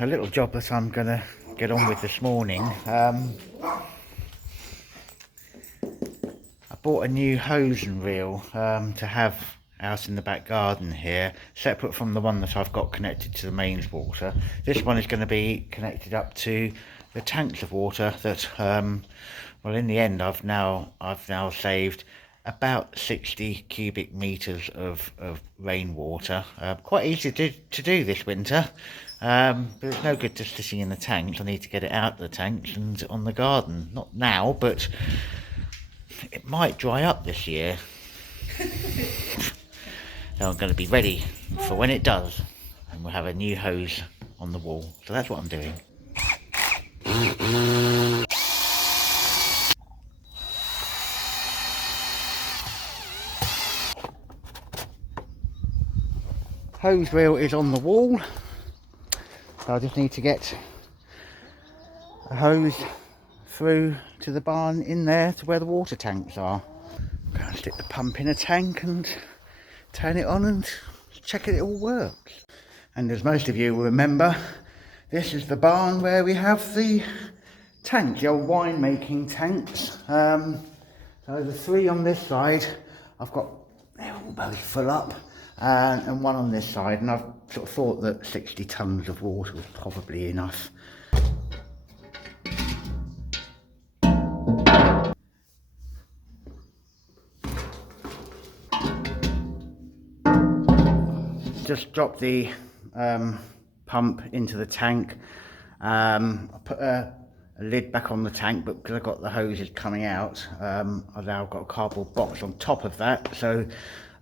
A little job that I'm going to get on with this morning. I bought a new hose and reel to have out in the back garden here, separate from the one that I've got connected to the mains water. This one is going to be connected up to the tanks of water that, well, in the end I've now saved about 60 cubic meters of rainwater. Quite easy to do this winter, but it's no good just sitting in the tanks. I need to get it out of the tanks and on the garden. Not now, but it might dry up this year. So I'm going to be ready for when it does, and we'll have a new hose on the wall. So that's what I'm doing. Hose reel is on the wall, so I just need to get a hose through to the barn in there to where the water tanks are. I'm going to stick the pump in a tank and turn it on and check it all works. And as most of you will remember, this is the barn where we have the tanks, the old wine making tanks. So the 3 on this side, I've got, they're all both full up, and 1 on this side, and I've sort of thought that 60 tonnes of water was probably enough. Just drop the pump into the tank. I put a lid back on the tank, but because I've got the hoses coming out, I've now got a cardboard box on top of that, so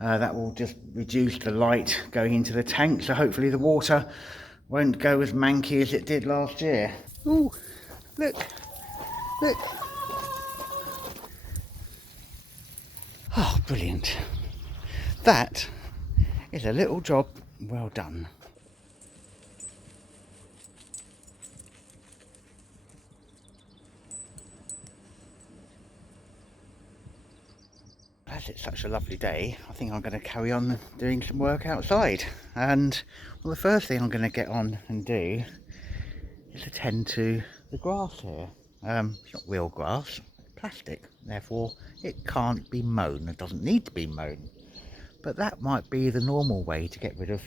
that will just reduce the light going into the tank, so hopefully the water won't go as manky as it did last year. Ooh, look. Oh, brilliant. That is a little job well done. As it's such a lovely day, I think I'm going to carry on doing some work outside. And well, the first thing I'm going to get on and do is attend to the grass here. It's not real grass, it's plastic, therefore it can't be mown. It doesn't need to be mown. But that might be the normal way to get rid of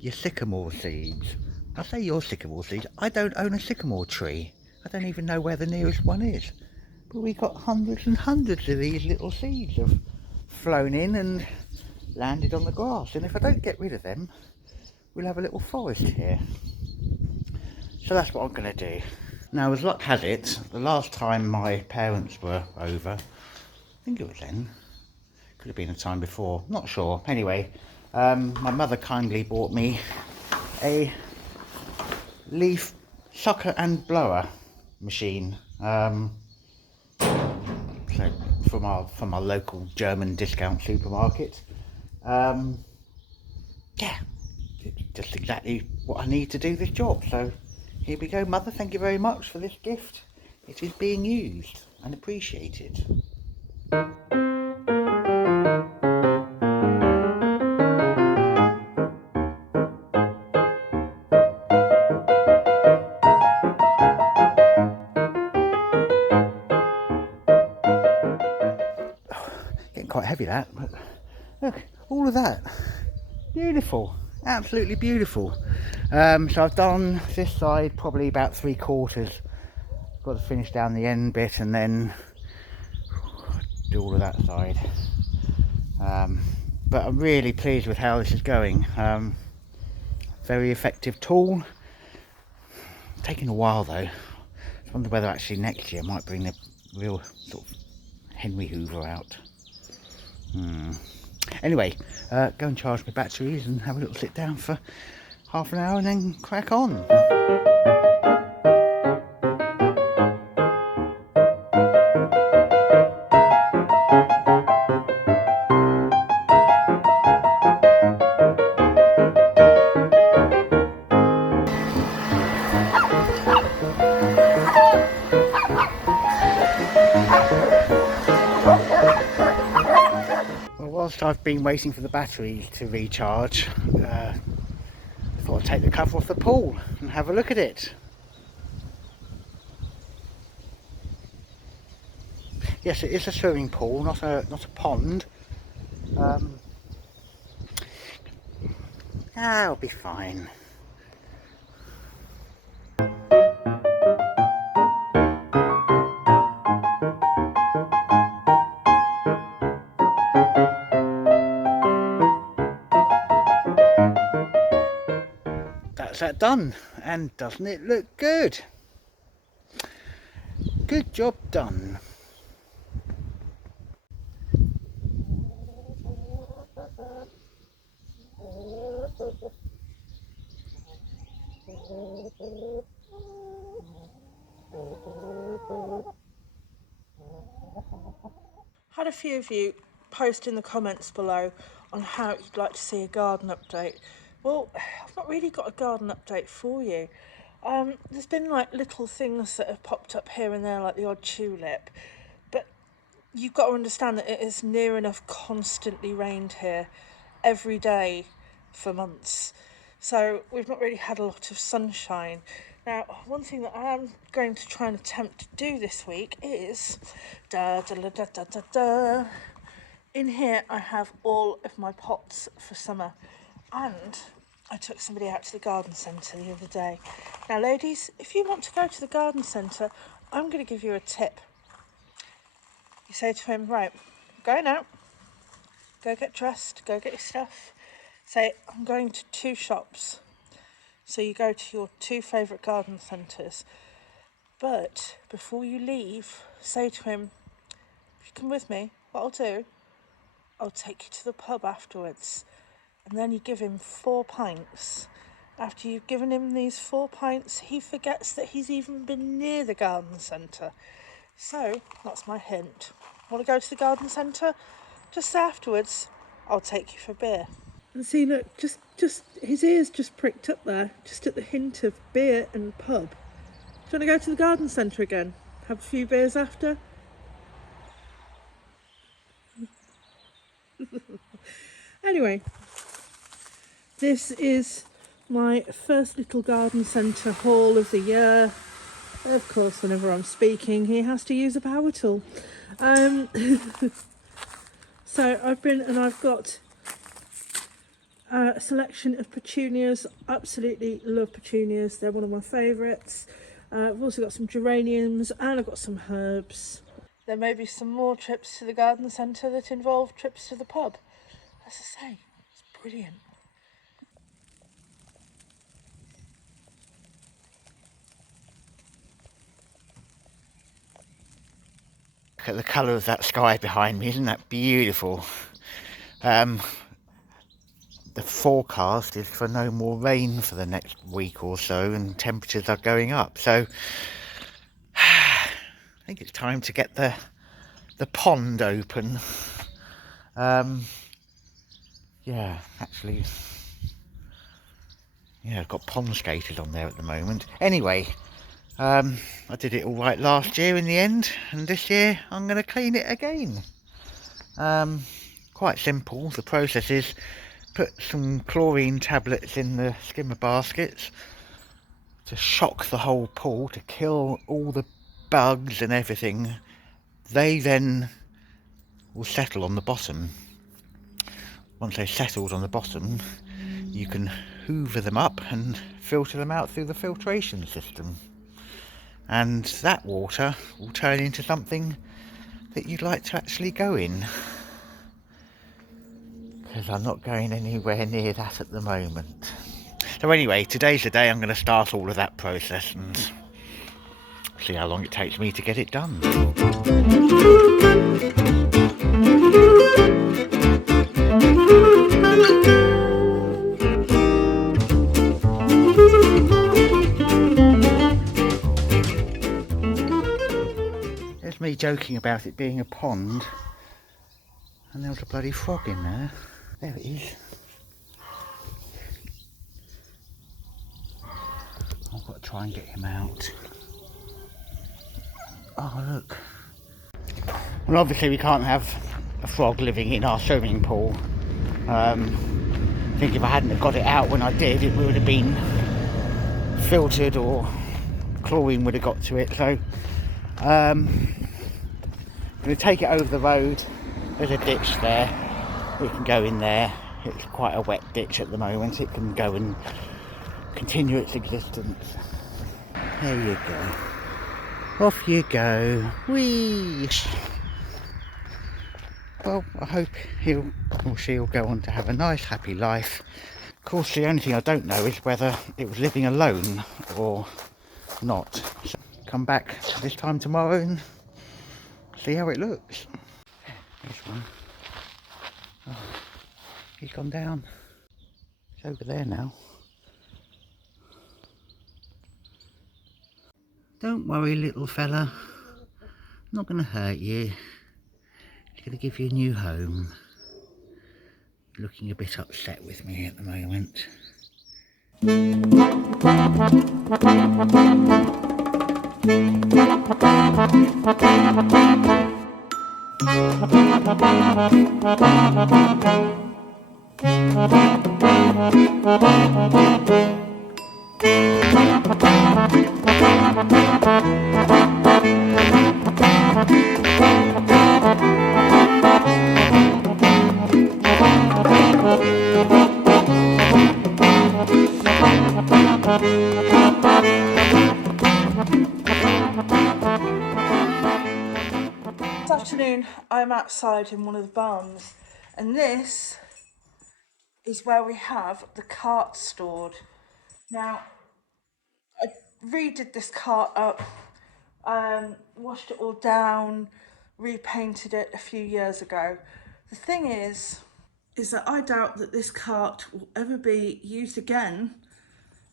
your sycamore seeds. I say your sycamore seeds, I don't own a sycamore tree. I don't even know where the nearest one is. But we've got hundreds and hundreds of these little seeds have flown in and landed on the grass. And if I don't get rid of them, we'll have a little forest here. So that's what I'm going to do. Now, as luck has it, the last time my parents were over, I think it was then, could have been a time before, not sure. Anyway, my mother kindly bought me a leaf sucker and blower machine, so from our local German discount supermarket. Yeah, it's just exactly what I need to do this job. So here we go, Mother. Thank you very much for this gift. It is being used and appreciated. Quite heavy that, but look, all of that, beautiful, absolutely beautiful. So I've done this side probably about 3/4. Got to finish down the end bit and then do all of that side. But I'm really pleased with how this is going. Very effective tool. Taking a while though. I wonder whether actually next year I might bring the real sort of Henry Hoover out. Anyway, go and charge my batteries and have a little sit down for half an hour and then crack on. Whilst I've been waiting for the batteries to recharge, I thought to take the cover off the pool and have a look at it. Yes, it is a swimming pool, not a pond. I'll be fine. That's that done, and doesn't it look good? Good job done. Had a few of you post in the comments below on how you'd like to see a garden update. Well, I've not really got a garden update for you. There's been like little things that have popped up here and there, like the odd tulip, but you've got to understand that it has near enough constantly rained here every day for months. So we've not really had a lot of sunshine. Now, one thing that I am going to try and attempt to do this week is in here I have all of my pots for summer, and I took somebody out to the garden centre the other day. Now ladies, if you want to go to the garden centre, I'm going to give you a tip. You say to him, right, going out, go get dressed, go get your stuff. Say, I'm going to 2 shops. So you go to your 2 favourite garden centres. But before you leave, say to him, if you come with me, what I'll do, I'll take you to the pub afterwards. And then you give him 4 pints. After you've given him these 4 pints, he forgets that he's even been near the garden centre. So, that's my hint. Want to go to the garden centre? Just say afterwards, I'll take you for beer. And see, look, just his ears just pricked up there, just at the hint of beer and pub. Do you want to go to the garden centre again? Have a few beers after? Anyway, this is my first little garden centre haul of the year. Of course, whenever I'm speaking, he has to use a power tool. So I've got a selection of petunias. Absolutely love petunias. They're one of my favourites. I've also got some geraniums and I've got some herbs. There may be some more trips to the garden centre that involve trips to the pub. As I say, it's brilliant. Look at the colour of that sky behind me, isn't that beautiful? The forecast is for no more rain for the next week or so, and temperatures are going up. So I think it's time to get the pond open. Yeah, actually, yeah, I've got pond skaters on there at the moment. Anyway, I did it all right last year in the end, and this year I'm going to clean it again. Quite simple. The process is put some chlorine tablets in the skimmer baskets to shock the whole pool, to kill all the bugs and everything. They then will settle on the bottom. Once they've settled on the bottom, you can hoover them up and filter them out through the filtration system, and that water will turn into something that you'd like to actually go in, because I'm not going anywhere near that at the moment. So anyway, today's the day I'm going to start all of that process and see how long it takes me to get it done. There's me joking about it being a pond, and there was a bloody frog in there. There it is. I've got to try and get him out. Oh look. Well, obviously we can't have a frog living in our swimming pool. So think if I hadn't have got it out when I did, it would have been filtered or chlorine would have got to it. So I'm going to take it over the road. There's a ditch there, we can go in there. It's quite a wet ditch at the moment, it can go and continue its existence. There you go, off you go, whee! Well, I hope he'll or she'll go on to have a nice happy life. Of course, the only thing I don't know is whether it was living alone or not. So come back this time tomorrow and see how it looks. This one. Oh, he's gone down. He's over there now. Don't worry, little fella. I'm not going to hurt you. He's going to give you a new home. You're looking a bit upset with me at the moment. This afternoon I'm outside in one of the barns, and this is where we have the cart stored. Now, I redid this cart up, washed it all down, repainted it a few years ago. The thing is that I doubt that this cart will ever be used again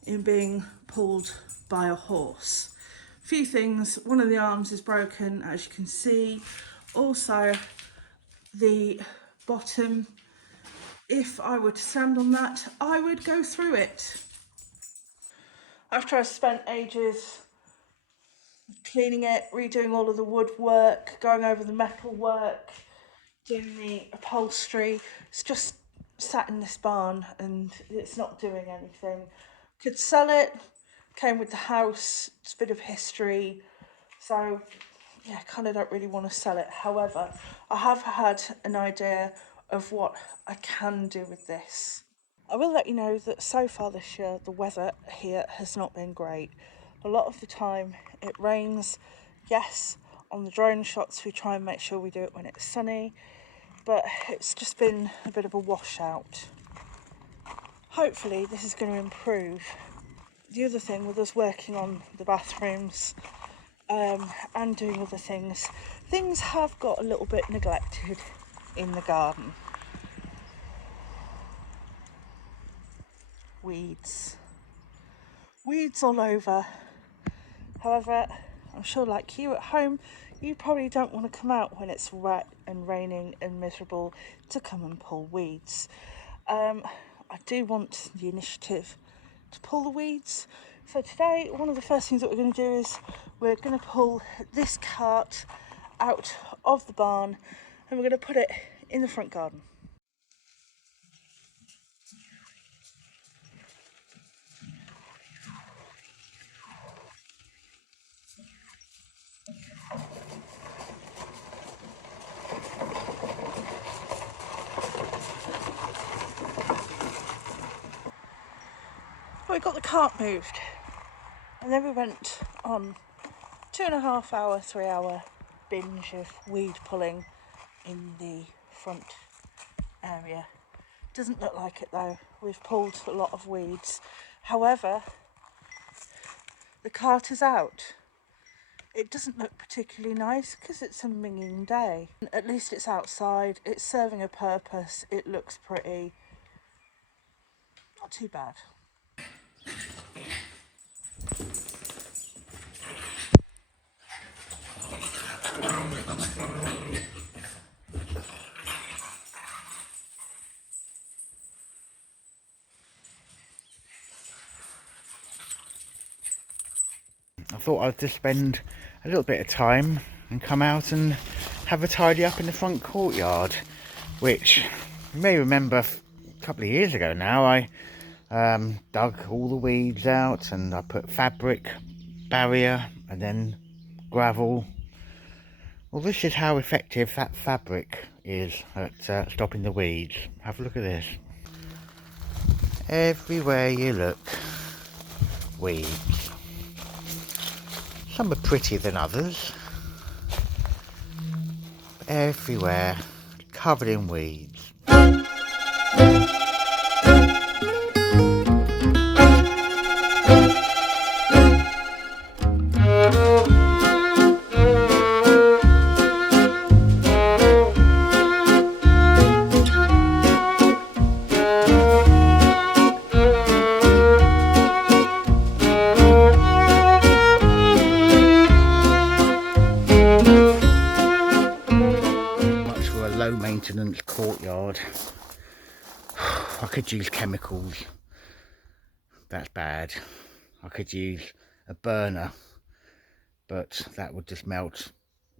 in being pulled by a horse. A few things, one of the arms is broken, as you can see. Also, the bottom, if I were to stand on that, I would go through it. After I spent ages cleaning it, redoing all of the woodwork, going over the metal work, doing the upholstery, it's just sat in this barn and it's not doing anything. Could sell it, came with the house, it's a bit of history, so yeah, I kind of don't really want to sell it. However, I have had an idea of what I can do with this. I will let you know that so far this year the weather here has not been great. A lot of the time it rains. Yes, on the drone shots we try and make sure we do it when it's sunny, but it's just been a bit of a washout. Hopefully this is going to improve. The other thing with us working on the bathrooms and doing other things have got a little bit neglected in the garden. Weeds all over. However, I'm sure like you at home, you probably don't want to come out when it's wet and raining and miserable to come and pull weeds. I do want the initiative to pull the weeds. So today, one of the first things that we're going to do is we're going to pull this cart out of the barn and we're going to put it in the front garden. We got the cart moved and then we went on 2.5 hour, 3 hour binge of weed pulling in the front area. Doesn't look like it though, we've pulled a lot of weeds. However, the cart is out. It doesn't look particularly nice because it's a minging day. At least it's outside, it's serving a purpose, it looks pretty. Not too bad. I thought I'd just spend a little bit of time and come out and have a tidy up in the front courtyard, which you may remember a couple of years ago now, I dug all the weeds out and I put fabric barrier and then gravel. Well, this is how effective that fabric is at stopping the weeds. Have a look at this. Everywhere you look, weeds. Some are prettier than others. But everywhere, covered in weeds. Low maintenance courtyard. I could use chemicals. That's bad. I could use a burner, but that would just melt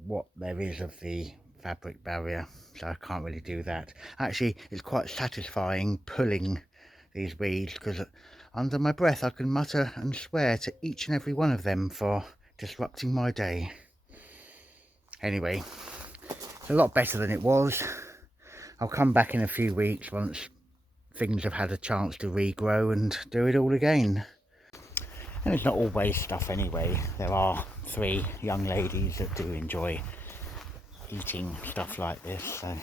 what there is of the fabric barrier, so I can't really do that. Actually, it's quite satisfying pulling these weeds, because under my breath I can mutter and swear to each and every one of them for disrupting my day. Anyway, it's a lot better than it was. I'll come back in a few weeks once things have had a chance to regrow and do it all again. And it's not always stuff anyway. There are 3 young ladies that do enjoy eating stuff like this, so.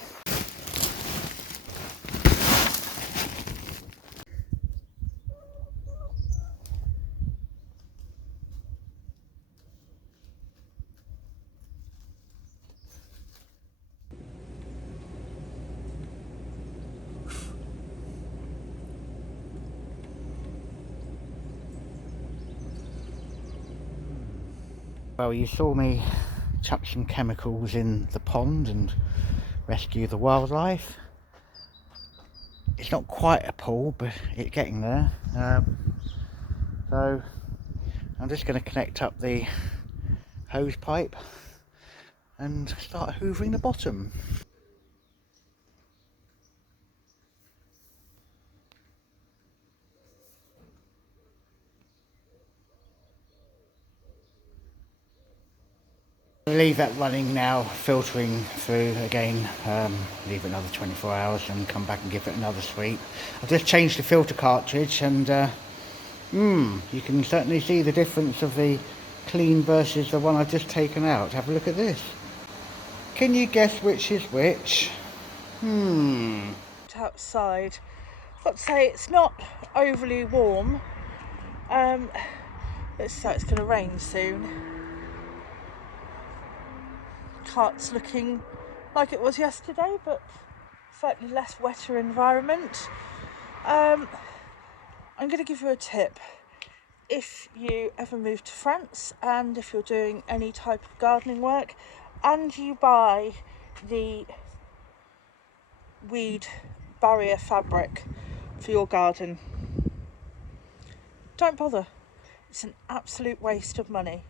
Well, you saw me chuck some chemicals in the pond and rescue the wildlife. It's not quite a pool, but it's getting there. So I'm just going to connect up the hose pipe and start hoovering the bottom. Leave that running now, filtering through again, leave it another 24 hours and come back and give it another sweep. I've just changed the filter cartridge and you can certainly see the difference of the clean versus the one I've just taken out. Have a look at this. Can you guess which is which? Outside, I've got to say it's not overly warm. Looks like it's going to rain soon. Cart's looking like it was yesterday, but slightly less wetter environment. I'm going to give you a tip. If you ever move to France and if you're doing any type of gardening work and you buy the weed barrier fabric for your garden, don't bother. It's an absolute waste of money.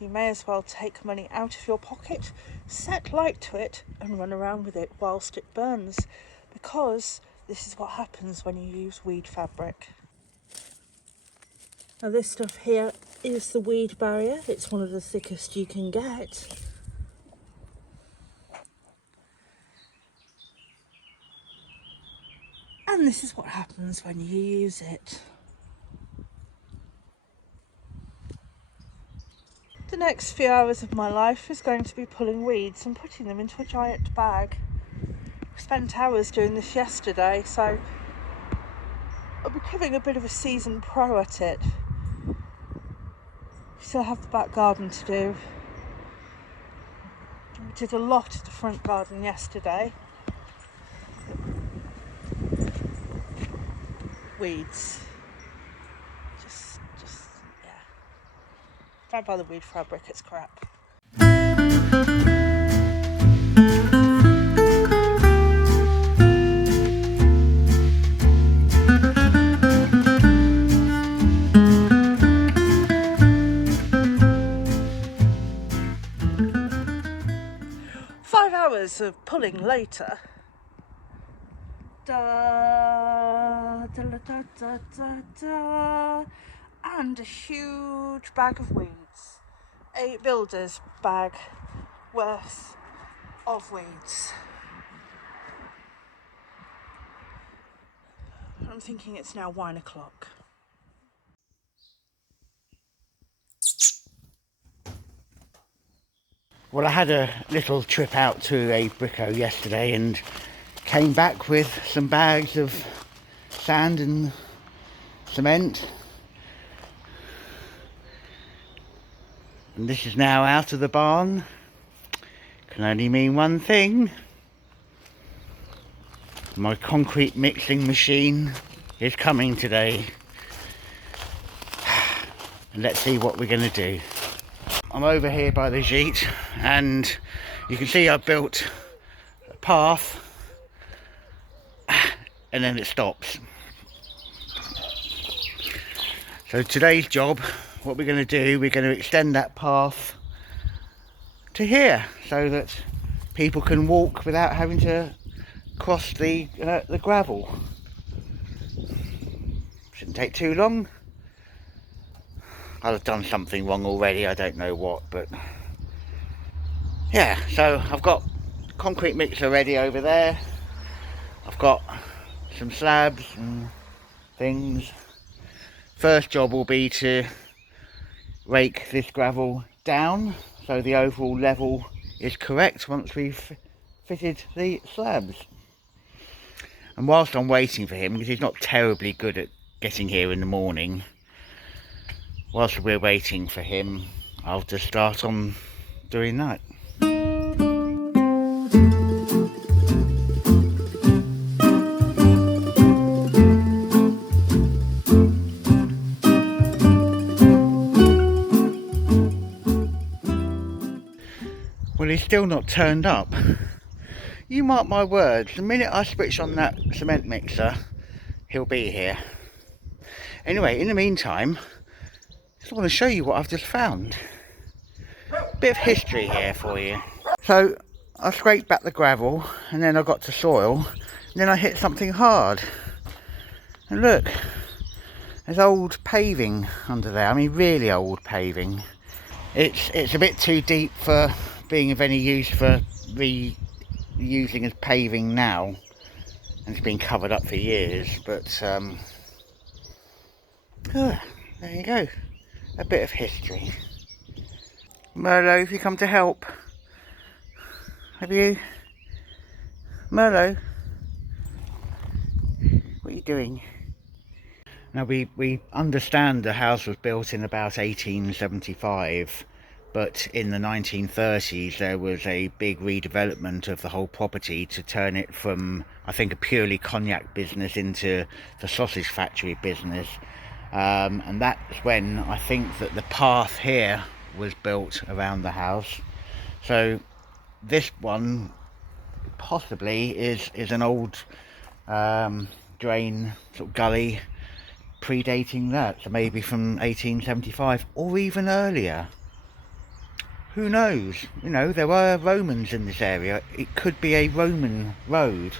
You may as well take money out of your pocket, set light to it and run around with it whilst it burns, because this is what happens when you use weed fabric. Now this stuff here is the weed barrier. It's one of the thickest you can get. And this is what happens when you use it. The next few hours of my life is going to be pulling weeds and putting them into a giant bag. I spent hours doing this yesterday, so I'm becoming a bit of a seasoned pro at it. Still have the back garden to do. We did a lot of the front garden yesterday. Weeds. Just yeah. Don't buy the weed fabric, it's crap. 5 hours of pulling later, da, da, da, da, da, da, and a huge bag of weeds. A builder's bag worth of weeds. I'm thinking it's now 1 o'clock. Well, I had a little trip out to a bricko yesterday and came back with some bags of sand and cement. And this is now out of the barn. Can only mean one thing. My concrete mixing machine is coming today. And let's see what we're going to do. I'm over here by the gîte and you can see I built a path and then it stops. So today's job, what we're going to do, we're going to extend that path to here so that people can walk without having to cross the gravel. Shouldn't take too long. I'll have done something wrong already, I don't know what, but yeah, so I've got concrete mixer ready over there. I've got some slabs and things. First job will be to rake this gravel down so the overall level is correct once we've fitted the slabs. And whilst I'm waiting for him, because he's not terribly good at getting here in the morning, whilst we're waiting for him, I'll just start on doing that. Well, he's still not turned up. You mark my words, the minute I switch on that cement mixer, he'll be here. Anyway, in the meantime, I just want to show you what I've just found. Bit of history here for you. So I scraped back the gravel and then I got to soil and then I hit something hard. And look, there's old paving under there. I mean really old paving. It's a bit too deep for being of any use for reusing as paving now. And it's been covered up for years, but there you go. A bit of history. Merlot, have you come to help? Have you? Merlot? What are you doing? Now we understand the house was built in about 1875, but in the 1930s there was a big redevelopment of the whole property to turn it from, I think, a purely cognac business into the sausage factory business. And that's when I think that the path here was built around the house. So this one possibly is an old drain sort of gully predating that, so maybe from 1875 or even earlier. Who knows? You know, there were Romans in this area. It could be a Roman road.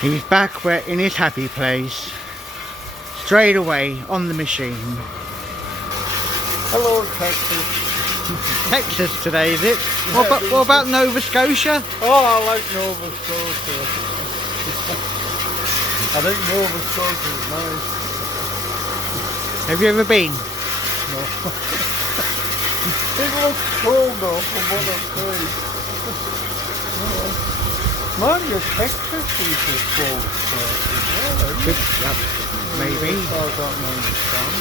He's back where in his happy place, straight away on the machine. Hello, Texas. Texas today, is it? What about Nova Scotia? Oh, I like Nova Scotia. I think Nova Scotia is nice. Have you ever been? No. It looks cold though, from what I've heard. Man, your Texas is cold places. Maybe. I don't understand.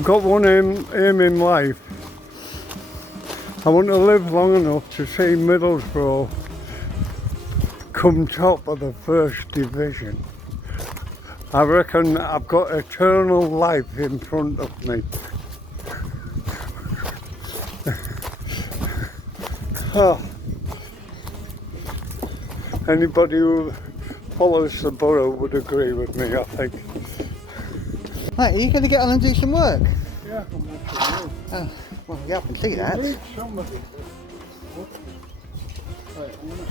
I've got one aim in life. I want to live long enough to see Middlesbrough come top of the first division. I reckon I've got eternal life in front of me. Oh. Anybody who follows the borough would agree with me, I think. Right, are you going to get on and do some work? Yeah, I can watch it. Oh, well, yeah, I can see that. Need somebody. Right, I'm gonna...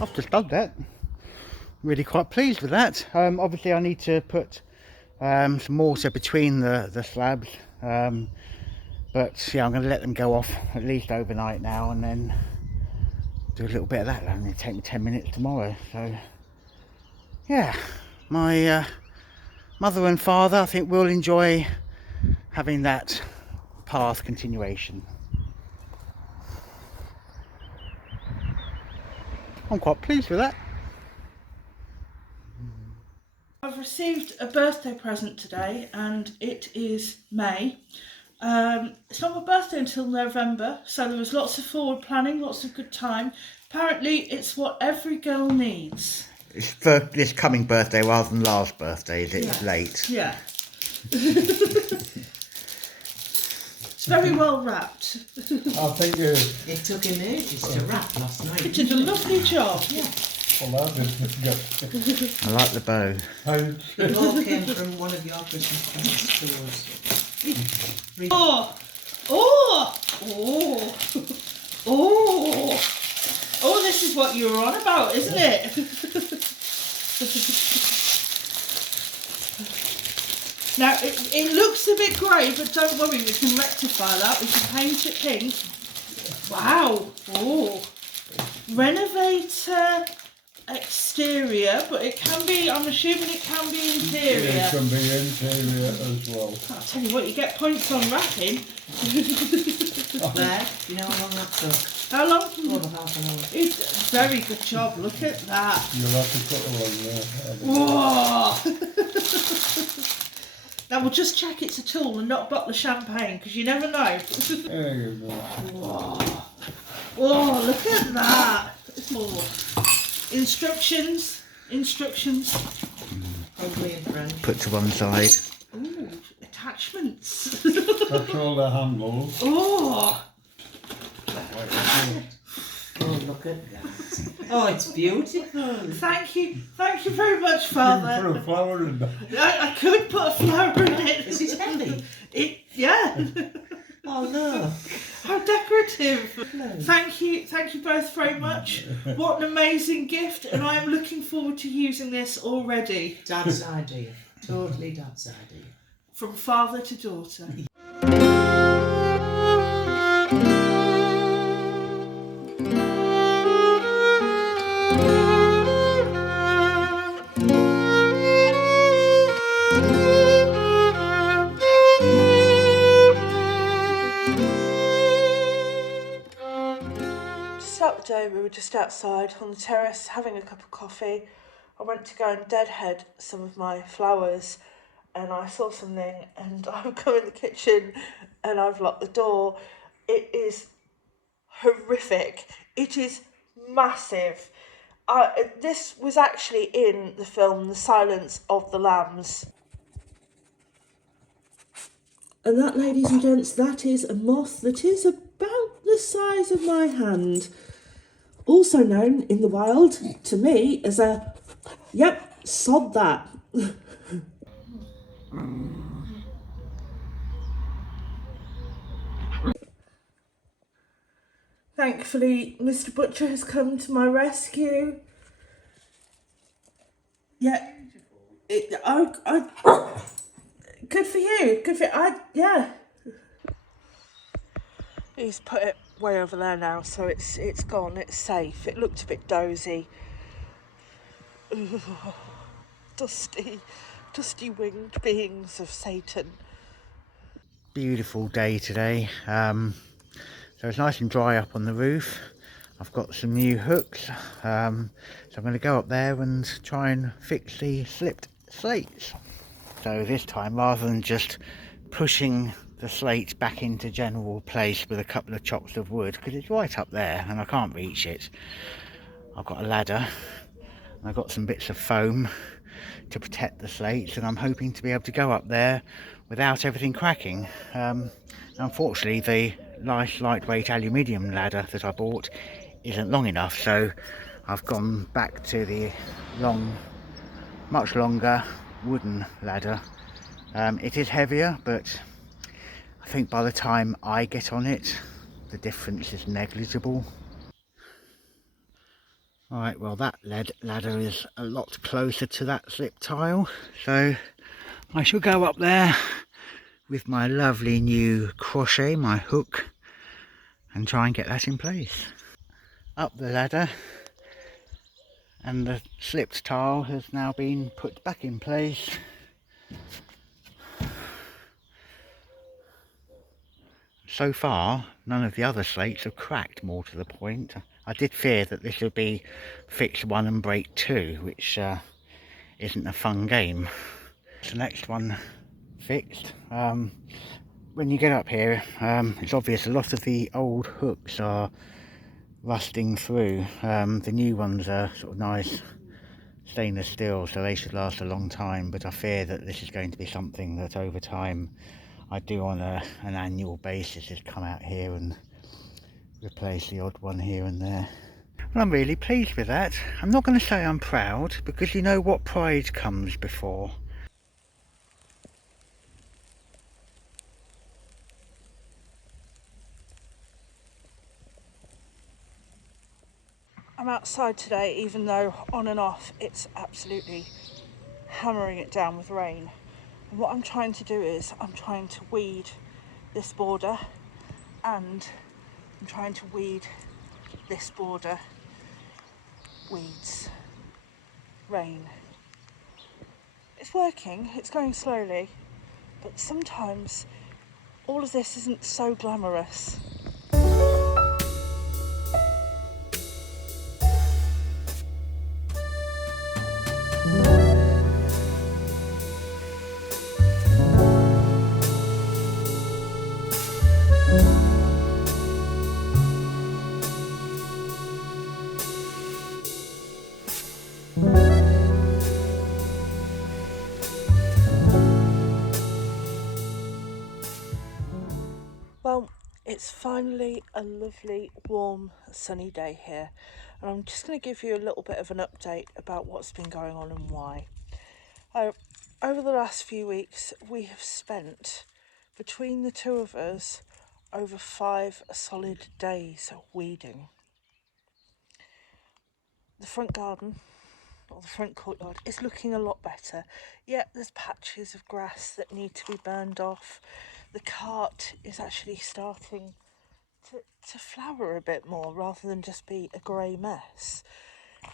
I've just done that. Really quite pleased with that. Obviously I need to put some mortar between the slabs, but yeah, I'm going to let them go off at least overnight now, and then do a little bit of that. It'll only take me 10 minutes tomorrow. So yeah, my mother and father, I think, will enjoy having that path continuation. I'm quite pleased with that. I've received a birthday present today, and it is May. It's not my birthday until November, so there was lots of forward planning, lots of good time. Apparently it's what every girl needs. It's for this coming birthday rather than last birthday, is it? Yeah. It's late. Yeah. It's very well wrapped. I think It took him ages to wrap last night. It did a lovely job. Yeah. well, that didn't I like the bow. go. It all came from one of your Christmas presents to us. Oh! Oh! Oh! Oh! Oh, this is what you were on about, isn't it? Now, it looks a bit grey, but don't worry, we can rectify that. We can paint it pink. Wow! Oh! Renovator exterior, but it can be, I'm assuming it can be interior. It can be interior as well. I'll tell you what, you get points on wrapping. There, you know how long that took? How long? Over half an hour. It's a very good job, look at that. You'll have to put along there. Whoa! Now we'll just check it's a tool and not a bottle of champagne, because you never know. There you go. Whoa! Oh, look at that! Oh. Instructions. Probably in French. Put to one side. Ooh, attachments. That's all the handles. Oh! Oh, look at that. Oh, it's beautiful. Thank you very much, Father. Put a flower in there. I could put a flower in it. Is it heavy? Yeah. Oh, look. How decorative. No. Thank you both very much. What an amazing gift, and I am looking forward to using this already. Dad's idea. Totally Dad's idea. From father to daughter. other day we were just outside on the terrace having a cup of coffee. I went to go and deadhead some of my flowers and I saw something and I've come in the kitchen and I've locked the door. It is horrific. It is massive. This was actually in the film The Silence of the Lambs. And that, ladies and gents, that is a moth that is about the size of my hand. Also known in the wild, to me, as a, yep, sod that. Thankfully, Mr. Butcher has come to my rescue. Yeah, good for you. Good for yeah. He's put it way over there now, so it's gone. It's safe. It looked a bit dozy. Ugh, dusty winged beings of Satan. Beautiful day today. So it's nice and dry up on the roof. I've got some new hooks, so I'm going to go up there and try and fix the slipped slates. So this time, rather than just pushing the slates back into general place with a couple of chops of wood, because it's right up there and I can't reach it, I've got a ladder and I've got some bits of foam to protect the slates, and I'm hoping to be able to go up there without everything cracking. Unfortunately, the nice lightweight aluminium ladder that I bought isn't long enough, so I've gone back to the much longer wooden ladder. It is heavier, but I think by the time I get on it, the difference is negligible. Alright, well that ladder is a lot closer to that slip tile, so I shall go up there with my lovely new crochet, my hook, and try and get that in place. Up the ladder, and the slipped tile has now been put back in place. So far, none of the other slates have cracked, more to the point. I did fear that this would be fix one and break two, which isn't a fun game. The next one fixed. When you get up here, it's obvious a lot of the old hooks are rusting through. The new ones are sort of nice stainless steel, so they should last a long time, but I fear that this is going to be something that over time I do on an annual basis, is come out here and replace the odd one here and there. Well, I'm really pleased with that. I'm not going to say I'm proud, because you know what pride comes before. I'm outside today, even though on and off it's absolutely hammering it down with rain. And what I'm trying to do is I'm trying to weed this border, and I'm trying to weed this border. Weeds, rain. It's working, it's going slowly, but sometimes all of this isn't so glamorous. Well, it's finally a lovely, warm, sunny day here, and I'm just going to give you a little bit of an update about what's been going on and why. Over the last few weeks, we have spent, between the two of us, over 5 solid days weeding. The front garden, or the front courtyard, is looking a lot better. Yet there's patches of grass that need to be burned off. The cart is actually starting to flower a bit more rather than just be a grey mess.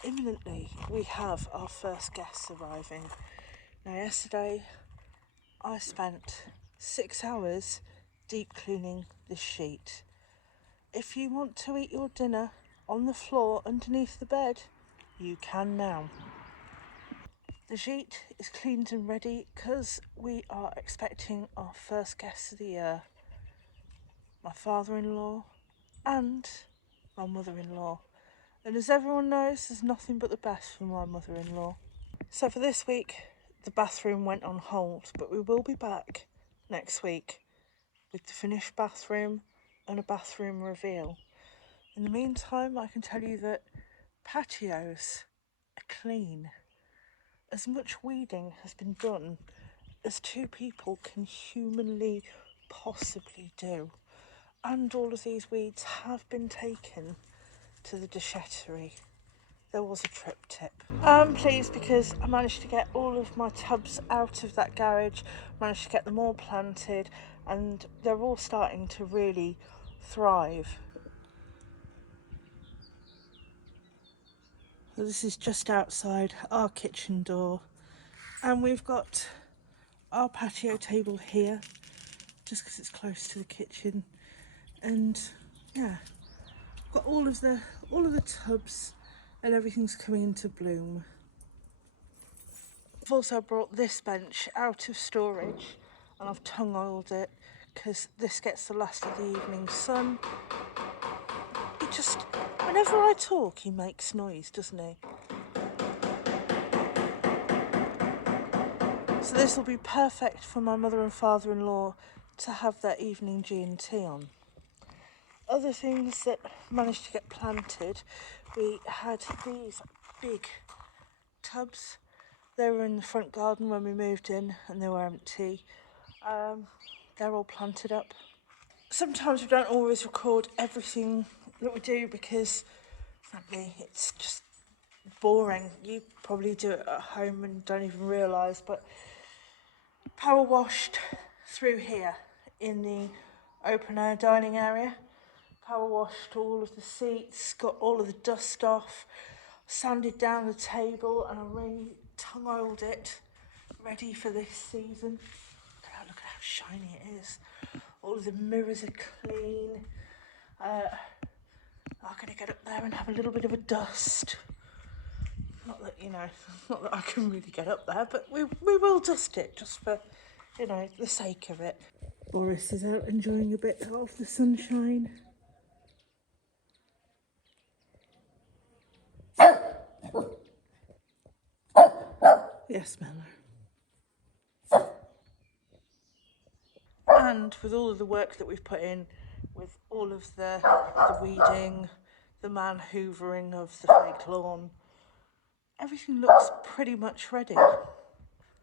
Imminently, we have our first guests arriving. Now, yesterday I spent 6 hours deep cleaning this sheet. If you want to eat your dinner on the floor underneath the bed, you can now. The sheet is cleaned and ready because we are expecting our first guest of the year. My father-in-law and my mother-in-law. And as everyone knows, there's nothing but the best for my mother-in-law. So for this week, the bathroom went on hold, but we will be back next week with the finished bathroom and a bathroom reveal. In the meantime, I can tell you that patios are clean. As much weeding has been done as two people can humanly possibly do. And all of these weeds have been taken to the déchetterie. There was a trip tip. I'm pleased because I managed to get all of my tubs out of that garage, managed to get them all planted, and they're all starting to really thrive. So this is just outside our kitchen door, and we've got our patio table here just because it's close to the kitchen, and yeah, got all of the tubs and everything's coming into bloom. I've also brought this bench out of storage and I've tongue oiled it because this gets the last of the evening sun. It just, whenever I talk, he makes noise, doesn't he? So this will be perfect for my mother and father-in-law to have their evening G&T on. Other things that managed to get planted, we had these big tubs. They were in the front garden when we moved in and they were empty. They're all planted up. Sometimes we don't always record everything that we do because frankly it's just boring. You probably do it at home and don't even realise, but power washed through here in the open air dining area. Power washed all of the seats, got all of the dust off, sanded down the table, and I really tongue oiled it, ready for this season. Look at how shiny it is. All of the mirrors are clean. I'm going to get up there and have a little bit of a dust. Not that, you know, not that I can really get up there, but we will dust it just for, you know, the sake of it. Boris is out enjoying a bit of the sunshine. Yes, Mello. And with all of the work that we've put in, with all of the weeding, the man hoovering of the fake lawn, everything looks pretty much ready.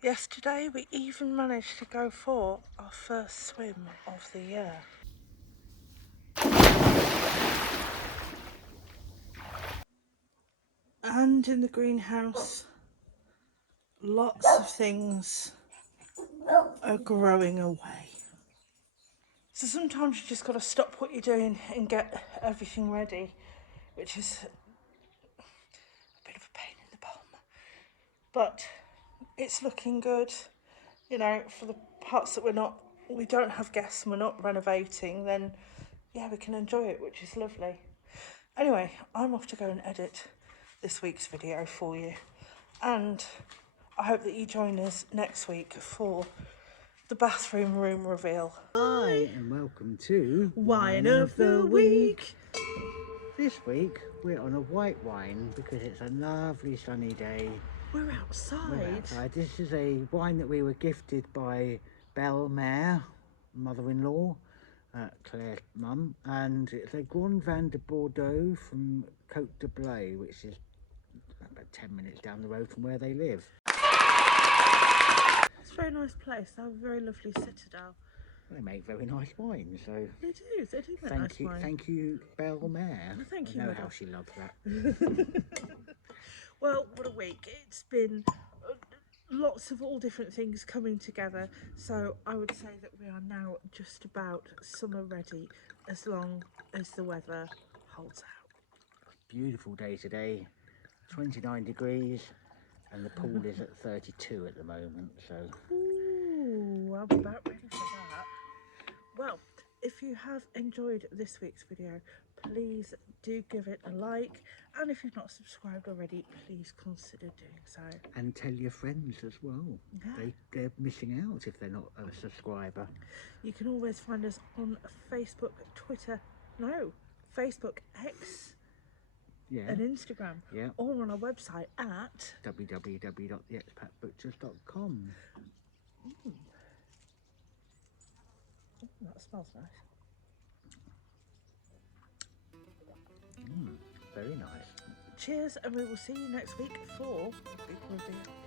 Yesterday we even managed to go for our first swim of the year. And in the greenhouse, lots of things are growing away. So sometimes you just got to stop what you're doing and get everything ready, which is a bit of a pain in the bum. But it's looking good, you know, for the parts that we don't have guests and we're not renovating, then yeah, we can enjoy it, which is lovely. Anyway, I'm off to go and edit this week's video for you. And I hope that you join us next week for the bathroom room reveal. Hi and welcome to Wine of the Week. This week we're on a white wine because it's a lovely sunny day. We're outside. We're outside. This is a wine that we were gifted by Mare, mother-in-law, Clare's mum, and it's a Grand Vin de Bordeaux from Côte de Blay, which is about 10 minutes down the road from where they live. It's a very nice place. They have a very lovely citadel. They make very nice wine, so They do make nice wine. Thank you, Mare. Well, thank you, I know Mother. how she loves that. Well, what a week. It's been lots of all different things coming together, so I would say that we are now just about summer ready, as long as the weather holds out. Beautiful day today, 29 degrees, and the pool is at 32 at the moment, so Ooh, I'm about ready for that. Well, if you have enjoyed this week's video, please do give it a like, and if you've not subscribed already, please consider doing so. And tell your friends as well. Yeah. They're missing out if they're not a subscriber. You can always find us on Facebook, Facebook, X, Yeah. and Instagram, Yeah. or on our website at www.theexpatbutchers.com. That smells nice. Very nice. Cheers, and we will see you next week for Big Reveal.